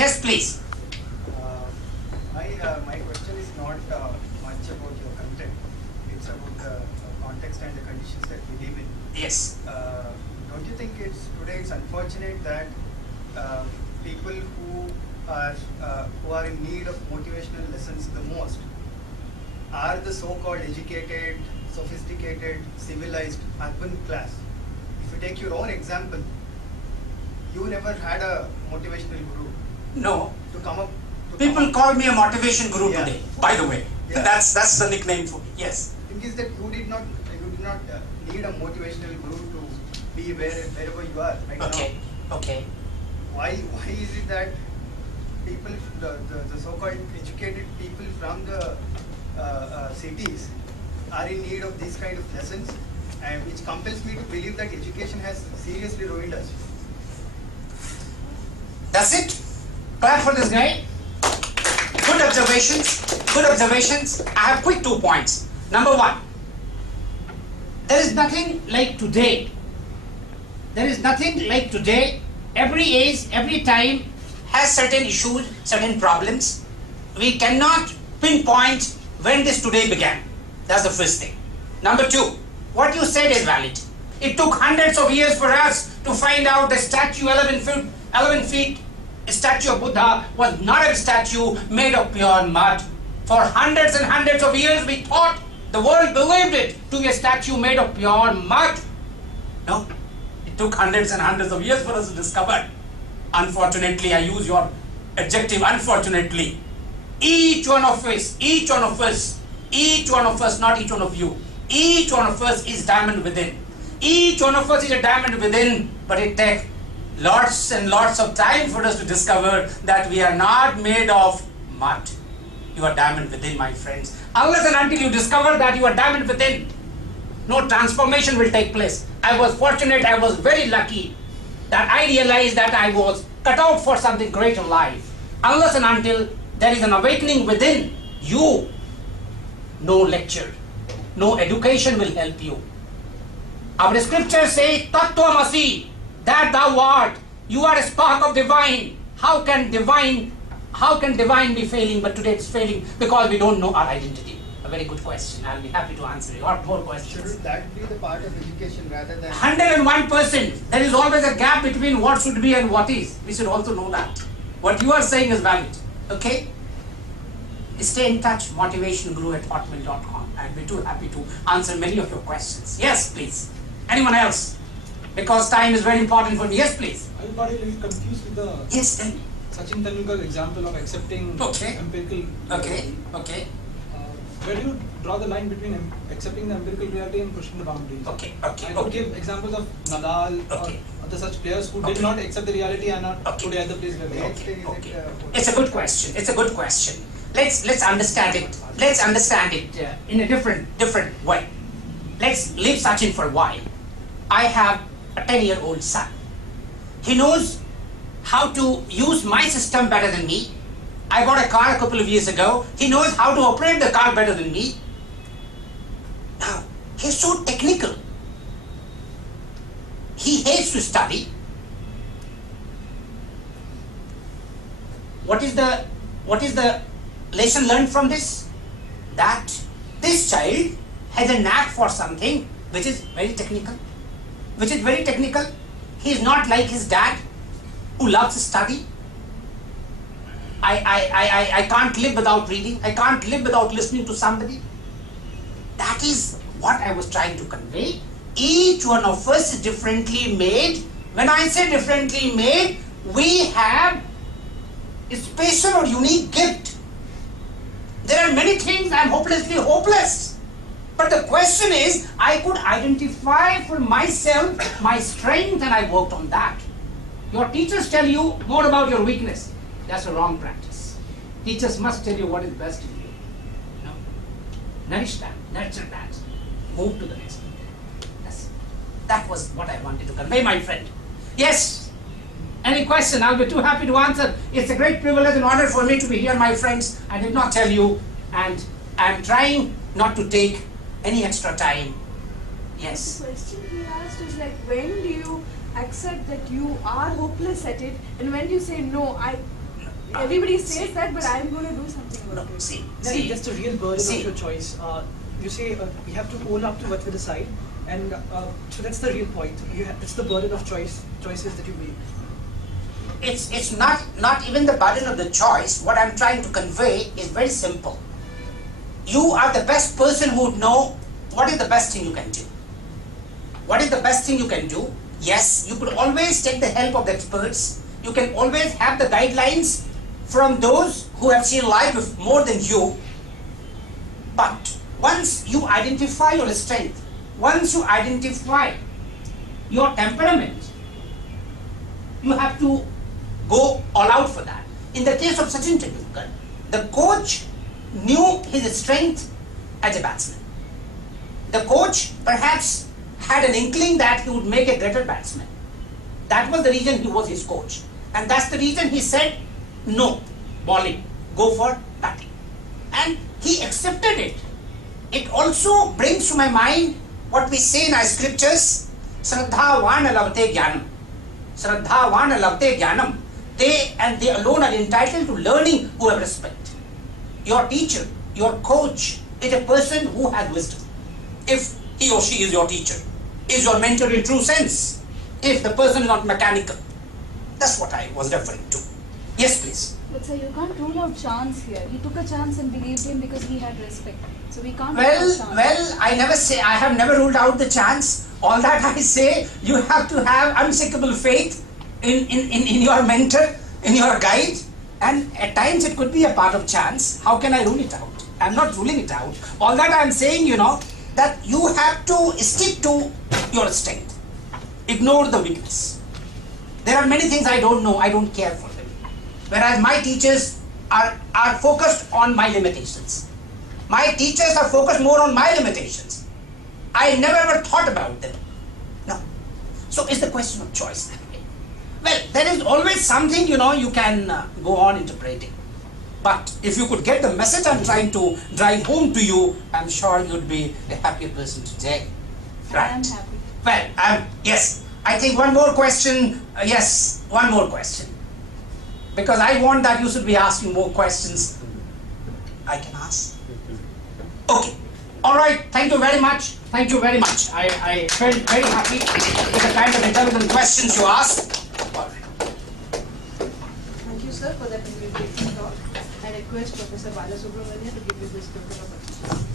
Yes, please. My question is not much about your content. It's about the context and the conditions that we live in. Yes. Don't you think it's unfortunate that people who are in need of motivational lessons the most are the so-called educated, sophisticated, civilized urban class? If you take your own example, you never had a motivational guru No. to come up. People call me a motivation guru Yeah. today, by the way. Yeah. That's the nickname for me. Yes. The thing is that you did not need a motivational guru to be wherever you are right Okay. now. Okay. Why is it that people, the so-called educated people from the cities are in need of these kind of lessons, and which compels me to believe that education has seriously ruined us. That's it. Clap for this guy. Good observations. Good observations. I have quick 2 points. Number one, there is nothing like today. There is nothing like today. Every age, every time has certain issues, certain problems. We cannot pinpoint when this today began. That's the first thing. Number two, what you said is valid. It took hundreds of years for us to find out the statue 11 feet statue of Buddha was not a statue made of pure mud. For hundreds and hundreds of years we thought, the world believed it to be a statue made of pure mud. No, it took hundreds and hundreds of years for us to discover. Unfortunately, I use your adjective unfortunately. Each one of us, not each one of you, each one of us is diamond within. Each one of us is a diamond within, but it takes lots and lots of time for us to discover that we are not made of mud. You are diamond within, my friends. Unless and until you discover that you are diamond within, no transformation will take place. I was fortunate, I was very lucky that I realized that I was cut out for something great in life. Unless and until there is an awakening within you, no lecture, no education will help you. Our scriptures say, Tattvamasi, that thou art, you are a spark of divine. How can divine be failing? But today it's failing because we don't know our identity. A very good question. I'll be happy to answer you. What more questions? Shouldn't that be the part of education rather than 101%. There is always a gap between what should be and what is. We should also know that. What you are saying is valid. Okay? Stay in touch. motivationguru@hotmail.com. I'll be too happy to answer many of your questions. Yes, please. Anyone else? Because time is very important for me. Yes, please. I got a little confused with the Yes, tell me. Sachin Tendulkar example of accepting Okay. empirical Okay. reality. Okay. Where do you draw the line between accepting the empirical reality and pushing the boundaries? Okay. Okay. I could Okay. give examples of Nadal Okay. or other such players who Okay. did not accept the reality and are Okay. today at the place where they are. Okay. Okay. It's a good question. It's a good question. Let's understand it. Let's understand it in a different way. Let's leave Sachin for a while. I have a 10-year-old son. He knows how to use my system better than me. I bought a car a couple of years ago. He knows how to operate the car better than me. Now, he's so technical. He hates to study. What is the lesson learned from this? That this child has a knack for something which is very technical. He is not like his dad who loves to study. I can't live without reading. I can't live without listening to somebody. That is what I was trying to convey. Each one of us is differently made. When I say differently made, we have a special or unique gift. There are many things I'm hopelessly hopeless. But the question is, I could identify for myself my strength and I worked on that. Your teachers tell you more about your weakness. That's a wrong practice. Teachers must tell you what is best in you. Nourish that, nurture that, move to the next thing. That was what I wanted to convey, my friend. Yes? Any question? I'll be too happy to answer. It's a great privilege and honor for me to be here, my friends. I did not tell you, and I'm trying not to take any extra time. Yes. The question he asked is like, when do you accept that you are hopeless at it, and when do you say, no, everybody says that, but I'm going to do something No, about it. see, That's the real burden see. of your choice. You say we have to own up to what we decide, and so that's the real point. It's the burden of choices that you make. It's not even the burden of the choice. What I'm trying to convey is very simple. You are the best person who would know what is the best thing you can do. What is the best thing you can do? Yes, you could always take the help of the experts. You can always have the guidelines from those who have seen life with more than you. But once you identify your strength, once you identify your temperament, you have to go all out for that. In the case of Sachin Tendulkar, the coach knew his strength as a batsman. The coach perhaps had an inkling that he would make a greater batsman. That was the reason he was his coach. And that's the reason he said, no, bowling, go for batting. And he accepted it. It also brings to my mind what we say in our scriptures, Shraddha Vana Lavate Jnanam. Shraddha Vana Lavate Jnanam. They and they alone are entitled to learning who have respect. Your teacher, your coach is a person who has wisdom. If he or she is your teacher, is your mentor in true sense. If the person is not mechanical. That's what I was referring to. Yes, please. But sir, you can't rule out chance here. He took a chance and believed him because he had respect. So we can't rule out chance. Well, I have never ruled out the chance. All that I say, you have to have unshakable faith in your mentor, in your guide. And at times it could be a part of chance. How can I rule it out? I'm not ruling it out. All that I'm saying, that you have to stick to your strength. Ignore the weakness. There are many things I don't know, I don't care for them. Whereas my teachers are focused on my limitations. My teachers are focused more on my limitations. I never ever thought about them. No. So it's the question of choice. Well, there is always something, you can go on interpreting. But if you could get the message I'm trying to drive home to you, I'm sure you'd be a happier person today. Right. I am happy. Well, yes. I think one more question. Yes, one more question. Because I want that you should be asking more questions. I can ask. Okay. All right. Thank you very much. Thank you very much. I felt very happy with the kind of intelligent questions you asked. All right. Thank you, sir, for that invitation talk. I request Professor Balasubramanian to give you this token of appreciation.